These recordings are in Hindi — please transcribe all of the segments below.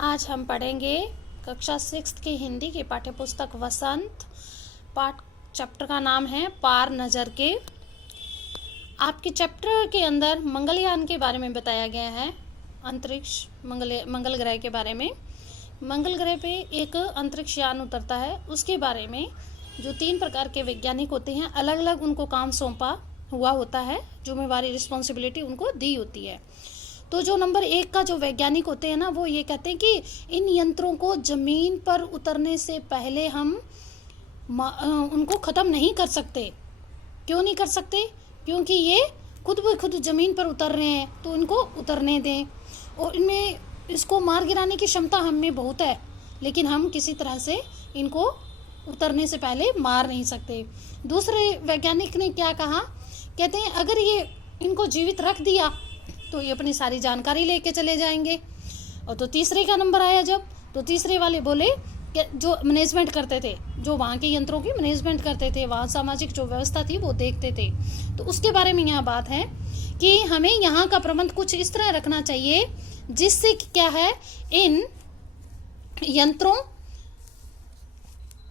आज हम पढ़ेंगे कक्षा 6 की हिंदी की पाठ्य पुस्तक वसंत। पाठ चैप्टर का नाम है पार नज़र के। आपके चैप्टर के अंदर मंगलयान के बारे में बताया गया है। अंतरिक्ष मंगल ग्रह के बारे में। मंगल ग्रह पे एक अंतरिक्ष यान उतरता है, उसके बारे में जो 3 प्रकार के वैज्ञानिक होते हैं, अलग अलग उनको काम सौंपा हुआ होता है, जिम्मेवारी रिस्पॉन्सिबिलिटी उनको दी होती है। तो जो नंबर 1 का जो वैज्ञानिक होते हैं ना, वो ये कहते हैं कि इन यंत्रों को ज़मीन पर उतरने से पहले हम उनको ख़त्म नहीं कर सकते। क्यों नहीं कर सकते? क्योंकि ये खुद ब खुद ज़मीन पर उतर रहे हैं, तो इनको उतरने दें। और इनमें इसको मार गिराने की क्षमता हम में बहुत है, लेकिन हम किसी तरह से इनको उतरने से पहले मार नहीं सकते। दूसरे वैज्ञानिक ने क्या कहा, कहते हैं अगर ये इनको जीवित रख दिया तो ये अपनी सारी जानकारी लेके चले जाएंगे। और तो तीसरे का नंबर आया जब, तो तीसरे वाले बोले कि जो मैनेजमेंट करते थे, जो वहाँ के यंत्रों की मैनेजमेंट करते थे, वहाँ सामाजिक जो व्यवस्था थी वो देखते थे, तो उसके बारे में यहाँ बात है कि हमें यहाँ का प्रबंध कुछ इस तरह रखना चाहिए जिससे क्या है, इन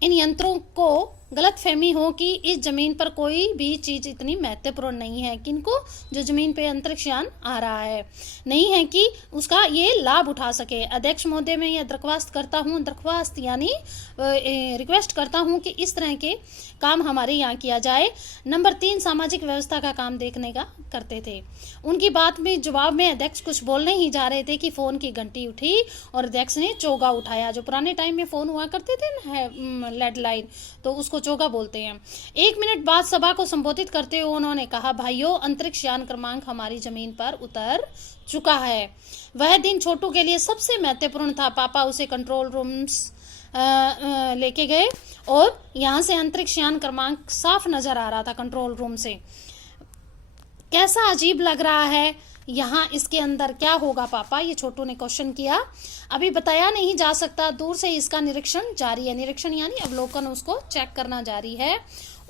यंत्रों को गलतफहमी हो कि इस जमीन पर कोई भी चीज़ इतनी महत्वपूर्ण नहीं है, किनको जो जमीन पे अंतरिक्ष यान आ रहा है नहीं है कि उसका ये लाभ उठा सके। अध्यक्ष महोदय मैं यह दरख्वास्त यानी रिक्वेस्ट करता हूँ कि इस तरह के काम हमारे यहाँ किया जाए। नंबर 3 सामाजिक व्यवस्था का काम देखने का करते थे। उनकी बात में जवाब में अध्यक्ष कुछ बोलने ही जा रहे थे कि फ़ोन की घंटी उठी और अध्यक्ष ने चोगा उठाया। जो पुराने टाइम में फ़ोन हुआ करते थे ना, लैंडलाइन, तो उसको चोगा बोलते हैं। 1 मिनट बाद सभा को संबोधित करते हुए उन्होंने कहा, भाइयों, अंतरिक्ष यान क्रमांक हमारी जमीन पर उतर चुका है। वह दिन छोटू के लिए सबसे महत्वपूर्ण था। पापा उसे कंट्रोल रूम्स लेके गए और यहाँ से अंतरिक्ष यान क्रमांक साफ नजर आ रहा था। कंट्रोल रूम से कैसा अजीब लग रहा है यहाँ, इसके अंदर क्या होगा पापा, ये छोटू ने क्वेश्चन किया। अभी बताया नहीं जा सकता, दूर से इसका निरीक्षण जारी है। निरीक्षण यानी अवलोकन, उसको चेक करना जारी है।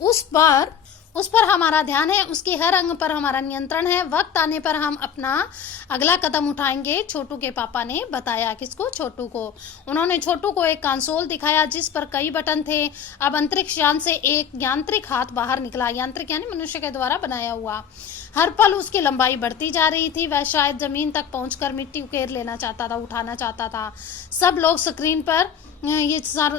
उस पर हमारा ध्यान है, उसके हर अंग पर हमारा नियंत्रण है। वक्त आने पर हम अपना अगला कदम उठाएंगे, छोटू के पापा ने बताया। किसको? छोटू को। उन्होंने छोटू को एक कंसोल दिखाया जिस पर कई बटन थे। अब अंतरिक्ष यान से एक यांत्रिक हाथ बाहर निकला। यांत्रिक यानी मनुष्य के द्वारा बनाया हुआ। हर पल उसकी लंबाई बढ़ती जा रही थी। वह शायद जमीन तक पहुंचकर मिट्टी उकेर लेना चाहता था, उठाना चाहता था।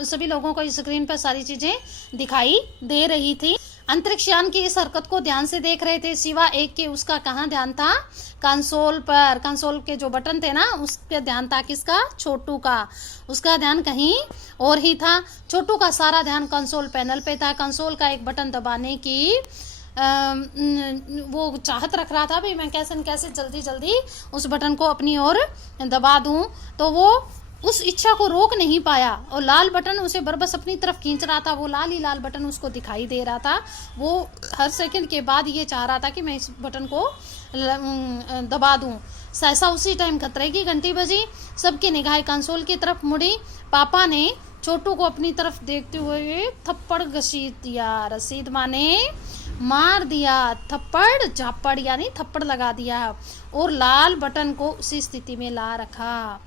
सभी लोगों को इस स्क्रीन पर सारी चीजें दिखाई दे रही थी। अंतरिक्ष यान की इस हरकत को ध्यान से देख रहे थे, सिवा एक के। उसका कहाँ ध्यान था? कंसोल पर। कंसोल के जो बटन थे ना, उस पर ध्यान था। किसका? छोटू का। उसका ध्यान कहीं और ही था। छोटू का सारा ध्यान कंसोल पैनल पे था। कंसोल का एक बटन दबाने की वो चाहत रख रहा था, भाई मैं कैसे जल्दी उस बटन को अपनी ओर दबा दूं, तो वो उस इच्छा को रोक नहीं पाया और लाल बटन उसे बरबस अपनी तरफ खींच रहा था। वो लाल ही लाल बटन उसको दिखाई दे रहा था। वो हर सेकंड के बाद ये चाह रहा था कि मैं इस बटन को दबा दूं। सहसा उसी टाइम खतरे की घंटी बजी। सबकी निगाहें कंसोल की तरफ मुड़ी। पापा ने छोटू को अपनी तरफ देखते हुए थप्पड़ घसीट दिया। रसीद माने मार दिया। थप्पड़ झापड़ यानी थप्पड़ लगा दिया और लाल बटन को उसी स्थिति में ला रखा।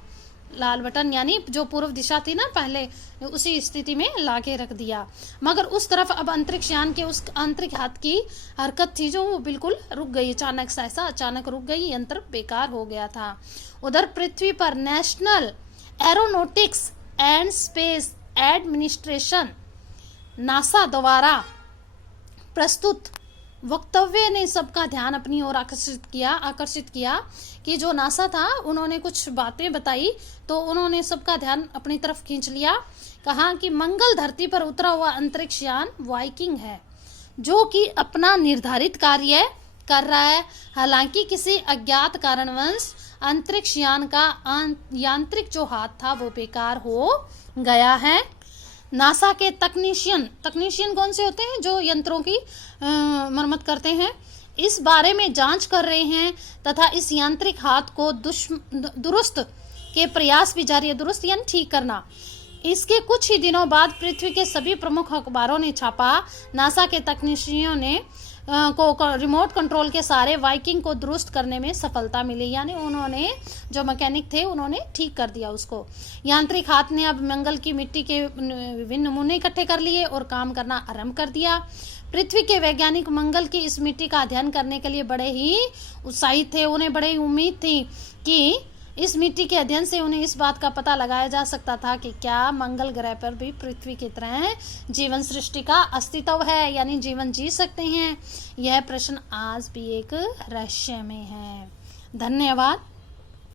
लाल बटन यानी जो पूर्व दिशा थी ना पहले, उसी स्थिति में लाके रख दिया। मगर उस तरफ अब अंतरिक्ष यान के उस आंतरिक हाथ की हरकत थी जो वो बिल्कुल रुक गई। अचानक रुक गई। यंत्र बेकार हो गया था। उधर पृथ्वी पर national aeronautics and space administration NASA द्वारा प्रस्तुत वक्तव्य ने सबका ध्यान अपनी ओर आकर्षित किया कि जो नासा था, उन्होंने कुछ बातें बताई तो उन्होंने सबका ध्यान अपनी तरफ खींच लिया। कहा कि मंगल धरती पर उतरा हुआ अंतरिक्ष यान वाइकिंग है, जो कि अपना निर्धारित कार्य कर रहा है। हालांकि किसी अज्ञात कारणवश अंतरिक्ष यान का यांत्रिक जो हाथ था वो बेकार हो गया है। नासा के तकनीशियन कौन से होते हैं? जो यंत्रों की मरम्मत करते हैं, इस बारे में जांच कर रहे हैं तथा इस यांत्रिक हाथ को दुरुस्त के प्रयास भी जारी है। दुरुस्त यानी ठीक करना। इसके कुछ ही दिनों बाद पृथ्वी के सभी प्रमुख अखबारों ने छापा। नासा के तकनीशियनों ने को रिमोट कंट्रोल के सारे वाइकिंग को दुरुस्त करने में सफलता मिली, यानी उन्होंने जो मैकेनिक थे उन्होंने ठीक कर दिया उसको। यांत्रिक हाथ ने अब मंगल की मिट्टी के विभिन्न नमूने इकट्ठे कर लिए और काम करना आरंभ कर दिया। पृथ्वी के वैज्ञानिक मंगल की इस मिट्टी का अध्ययन करने के लिए बड़े ही उत्साहित थे। उन्हें बड़ी उम्मीद थी कि इस मिट्टी के अध्ययन से उन्हें इस बात का पता लगाया जा सकता था कि क्या मंगल ग्रह पर भी पृथ्वी की तरह जीवन सृष्टि का अस्तित्व है, यानी जीवन जी सकते हैं। यह प्रश्न आज भी एक रहस्यमय है। धन्यवाद।